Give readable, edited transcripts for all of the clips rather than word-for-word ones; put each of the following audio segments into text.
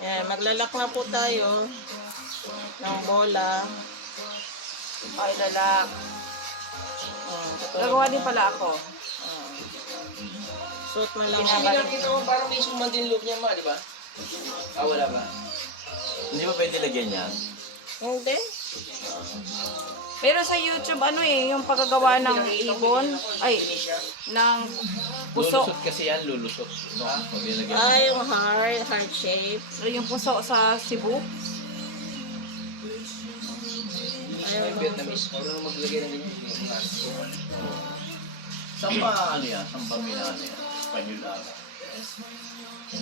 Yan, maglalak na po tayo ng bola. Ay, lalak. Nagawa din pala ako. Suot mo lang. Kasi nakita mo parang may suman din loob niya ma, di ba? Ah, wala ba? Hindi ba pwede lagyan yan? Hindi. Pero sa YouTube, ano yung paggagawa ng ibon, ay, ng puso. Lulusot kasi yan, lulusot. No? Pag nilagyan. Yung heart shape. Yung puso sa Cebu. May Vietnamese. Marunong maglagay ng ganyan. Saan ba ano yan? Saan ba ano yan? Espanyol lang.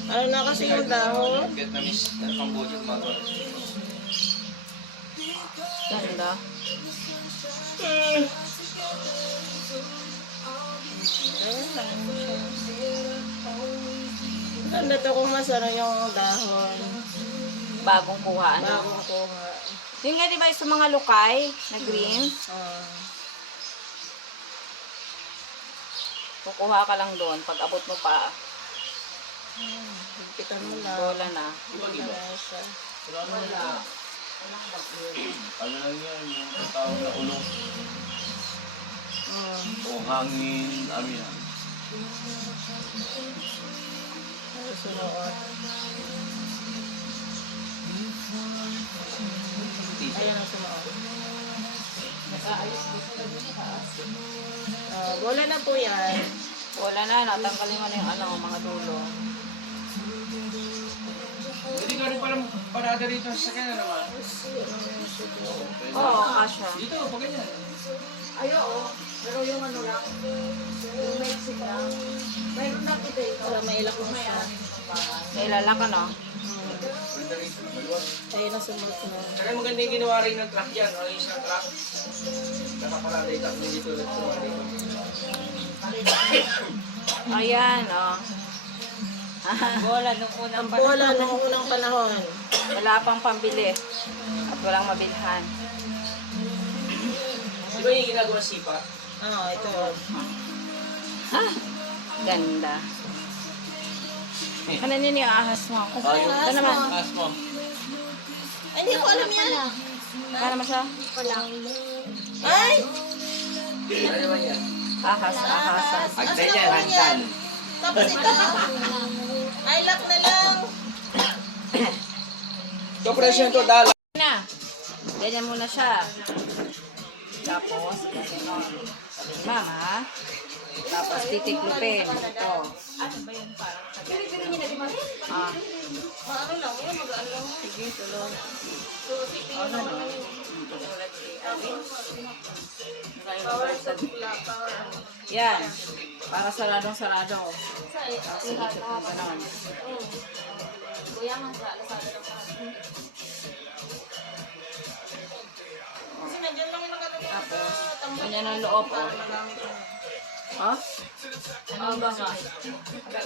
Ano na kasi yung dahon? Vietnamese. Cambodia, mga Ganda. Ayun lang siya. Ganda to kung masarap yung dahon. Bagong kuha, ano? Bagong kuha. Yun nga, di ba, sa mga lukay na green, kukuha ka lang doon. Pag abot mo pa, Higpitan mo lang. bola na. Iba-iba. Siya. Wala. Ano lang yan, yung tawag na ulong. O hangin, ano yan. Ano sunuot? Ayan ang sunuot. Bola na po yan. Bola na, natanggalin mo na yung ano, mga dulo. Pwede ka rin palang parada rito sa sakyan naman. Oo, kasha. Dito, pag ganyan. Ay, oo. Pero yung ano lang, yung Mexico lang, mayroon na po dito. Para mailak mo siya. Kailala ka, no? Pwede rito. Ayun ang sumunod na. Saka maganda yung ginawa rin ng truck dyan. Ano yung isang truck? Nakaparada yung truck dito. Ayan, oh. Bola nung unang Bola nung unang panahon. Wala pang pambili. At walang mabilhan. Di ba yung ginagawa sipa? Ito. Ha? Ganda. Ano yun yung ahas mo? Ito naman. Taas mo. Ay, hindi ko alam yan. Kaya naman siya? Ay! Ano naman yan? Ahas, ahasan. Pagday yan, hantan. Tapos ito. Ay, lock na lang. So, presyo ito, dala. Na. Ganyan muna siya. Tapos, ganyan. Mama. Tapos, titiklupin. Ito. Ah. Ano lang, yun, mag-ano lang. Sige, tulong. Ano na? Yan. Para saradong-sarado. Tapos, ikot mo ganon. Kasi nandiyan lang yung nakalagay. Tapos, ganyan ang loob. Oh. Ha? Ano ba nga?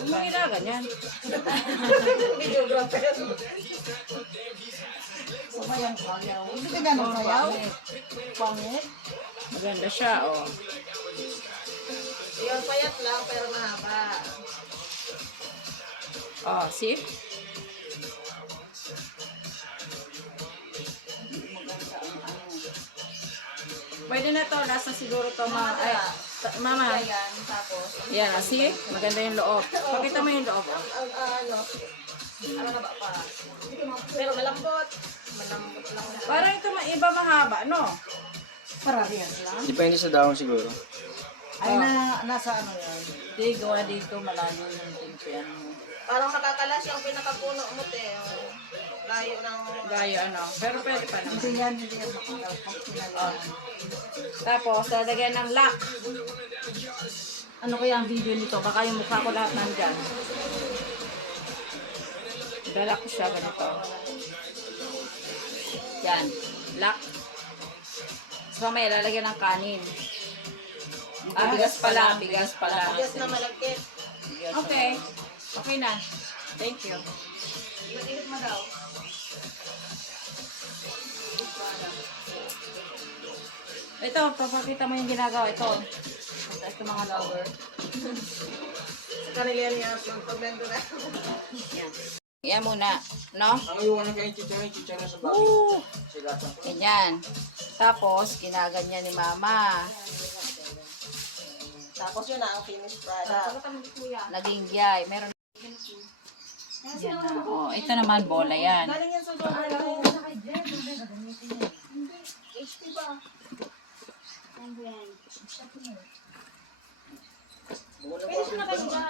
Yung ganyan. Hindi ka ganun sayaw? Pangit. Maganda siya, oh. Yung payat lang, pero mahaba. Oh, see? Pwede na to, nasa siguro to mga, ay, mama. Yan, see? Maganda yung loob. Pakita mo yung loob, oh. Ano na ba pa? Pero malambot. Malambot lang. Parang ito iba mahaba, no? Parehas lang. Depende sa dahon siguro. Ay, nasa ano yan? Hindi, gawa dito, malayo yung timpian mo. Parang nakakalas yung pinakapuno mo, te. Layo ng... Gaya ano, pero pwede pa naman. Hindi yan makakalas. Oh. Tapos, lalagyan ng lock. Ano kaya ang video nito? Baka yung mukha ko lahat nandyan. Dala ko siya ganito. Yan. Lock. So, may lalagyan ng kanin. Bigas pala. Bigas pala. Bigas na malagkit. Okay. Okay na. Thank you. Nag-init mo daw. Ito, papakita mo yung ginagawa. Ito. Ito mga lover. Sa kanila yan yung pag-bendo na. Yan. Yan muna, no? Ang iwan na kayo chicharon sa bagyo. Woo! Sila ito. Ganyan. Tapos, ginaganyan ni mama. Tapos yun na ang finished product. Naging yay. Meron. Yan na. Oh, ito naman, bola yan. Galing yan sa Dover. Pwede siya nakahiga.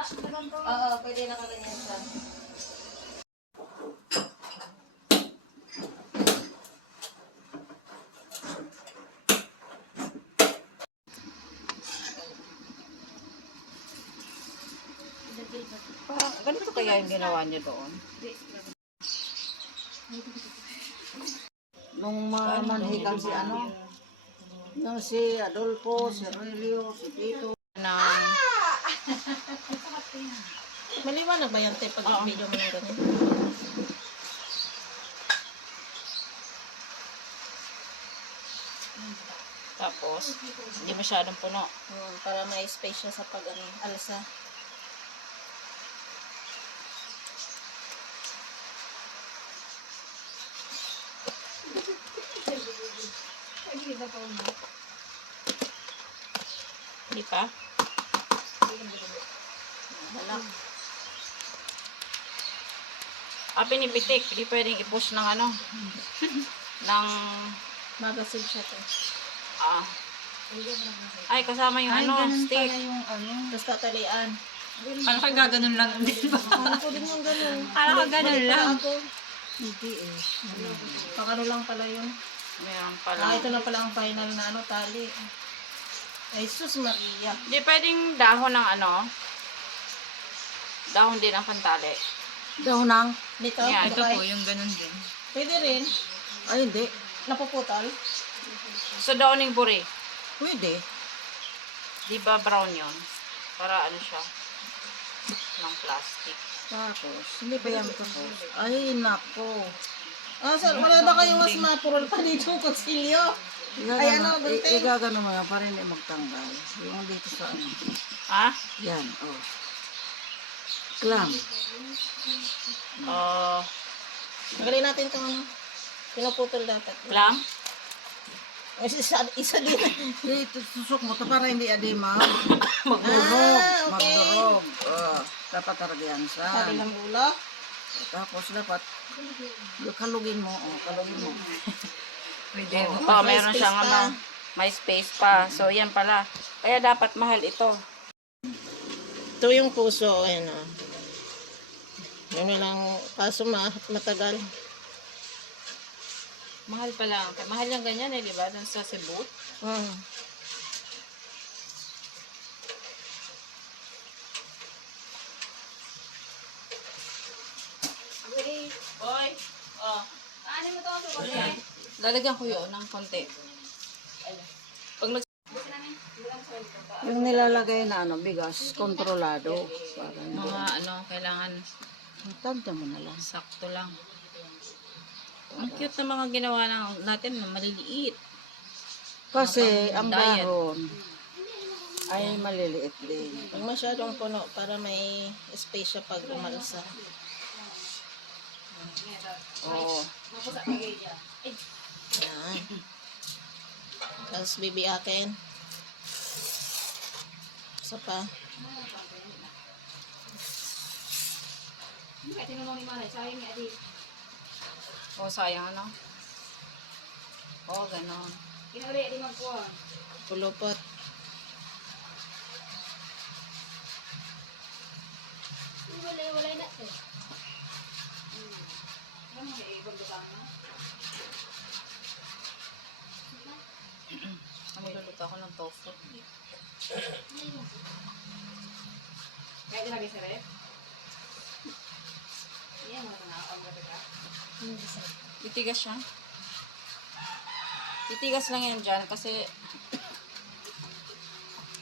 Oo, pwede nakaganyan siya. Parang, ganito kaya yung ginawa niyo doon? Nung manhigang si ano, yung si Adolfo, si Relio, si Tito. Nang, Maliwanag ba yan, te, pag video mo ng ganun? tapos, hindi masyadong puno. Para may space siya sa pag alsa. Hindi pa? Wala. Pinipitik. Hindi pwedeng i-push ng ano. ng, Magasin siya, te. ay, kasama yung ano, stick. Yung ano, Tapos tatalian. Ano ka gaganon lang din ba? Ano po din yung ganun? Ano ka ganon lang? hindi eh. Pakano lang pala yun. Meron pala. Ito na pala ang final na ano, tali. Ay, sus Maria. Hindi pwedeng dahon ng ano. Dahon din ang pantali. Daw nang, Dito, Yan, ito po yung ganun din. Pwede rin. ay hindi, Napuputol. So, downing buri. pwede. Di ba brown yun? Para ano siya? Ng plastic. Tapos, hindi pa yan tapos. Ay, nako. Ah, sir, wala ba kayo mas mapurol pa dito yung kutsilyo? Ay, ano, gunting? Igagano mo yan para hindi magtanggal. Yung dito sa ano. Ha? Yan, oh. Clam. Magaling natin itong ano. Pinuputol dapat. Clam? Ay, isa din. Dito, susok mo to para hindi adima. Magdurog. Okay. Magdurog. Dapat talaga yan sa. Sabi ng bulak. Tapos dapat, kalugin mo. Oh, kalugin mo. Oh, May meron space siyang pa. ano. May space pa. So, yan pala. Kaya dapat mahal ito. Ito yung puso. Ayan o. Yun na lang. Kaso matagal. Mahal pa lang. Mahal yung ganyan eh, di ba? Doon sa Cebu. Boy. Oh. Ano mo to? Lalagyan ko yun ng konti. Pag nag... Yung nilalagay na ano, bigas, kontrolado. Para Mga ano, kailangan tanda mo na lang. sakto lang. Ang cute na mga ginawa natin, maliliit. Kasi ang Diet. dahon ay maliliit din. Huwag masyadong puno para may space siya pag umalsa. Oo. Yan. Tapos bibiyakin. Isa pa. Oh, sayang ano? Oh, ganon. Pulupot. Magluluto ako ng tofu. Titigas siya. Titigas lang yan dyan kasi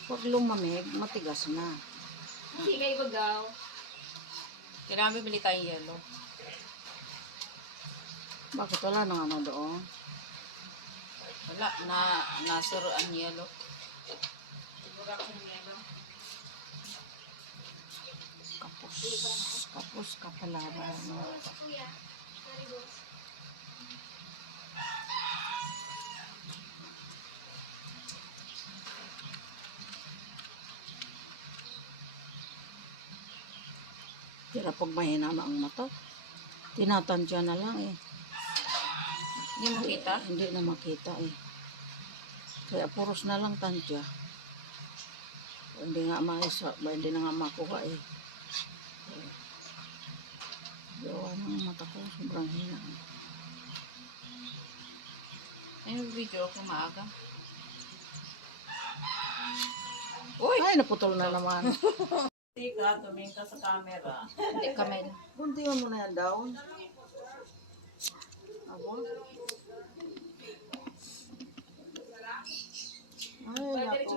Pag lumamig, matigas na. kailangan bibili tayong yelo. Bakit wala nang ano doon? Wala, nasuro ang yelo. Kapos. Kapos kapalaban. Tira pag mahina na ang mata. Tinatansya na lang eh. Hindi mo kita? Hindi na makita eh. Kaya puros na lang tansya. Hindi nga maisa, hindi na nga makuha eh. Gawa ng mata ko, sobrang hina. Ayun, video ako maaga. Ay, naputol na naman. Hindi ka, tumingin ka sa camera. Hindi, kamay lang. Buntihan mo na yan down. Abo. Ay, naku.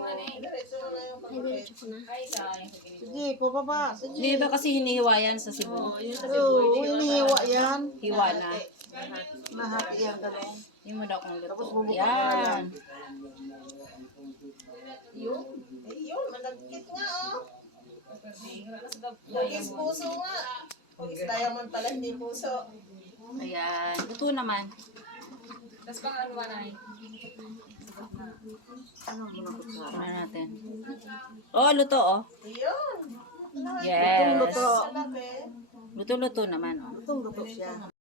Hi guys. Sige, pababa. Sige. Hindi ba kasi hinihiwa yan sa Cebu? Oo, inihiwa yan. Hiwa na. Nahati yan ganun. Hindi mo daw kung Tapos luto. bubuksan Yan. Ayun, malagkit nga oh. Hugis puso nga. Hugis diamond pala, hindi puso. Ayan. Luto naman. Ano mo na kutsara? Ano natin? Oh, luto oh. Ayun. Yes. Luto. Malaki. Luto-luto naman oh. Lutong luto siya.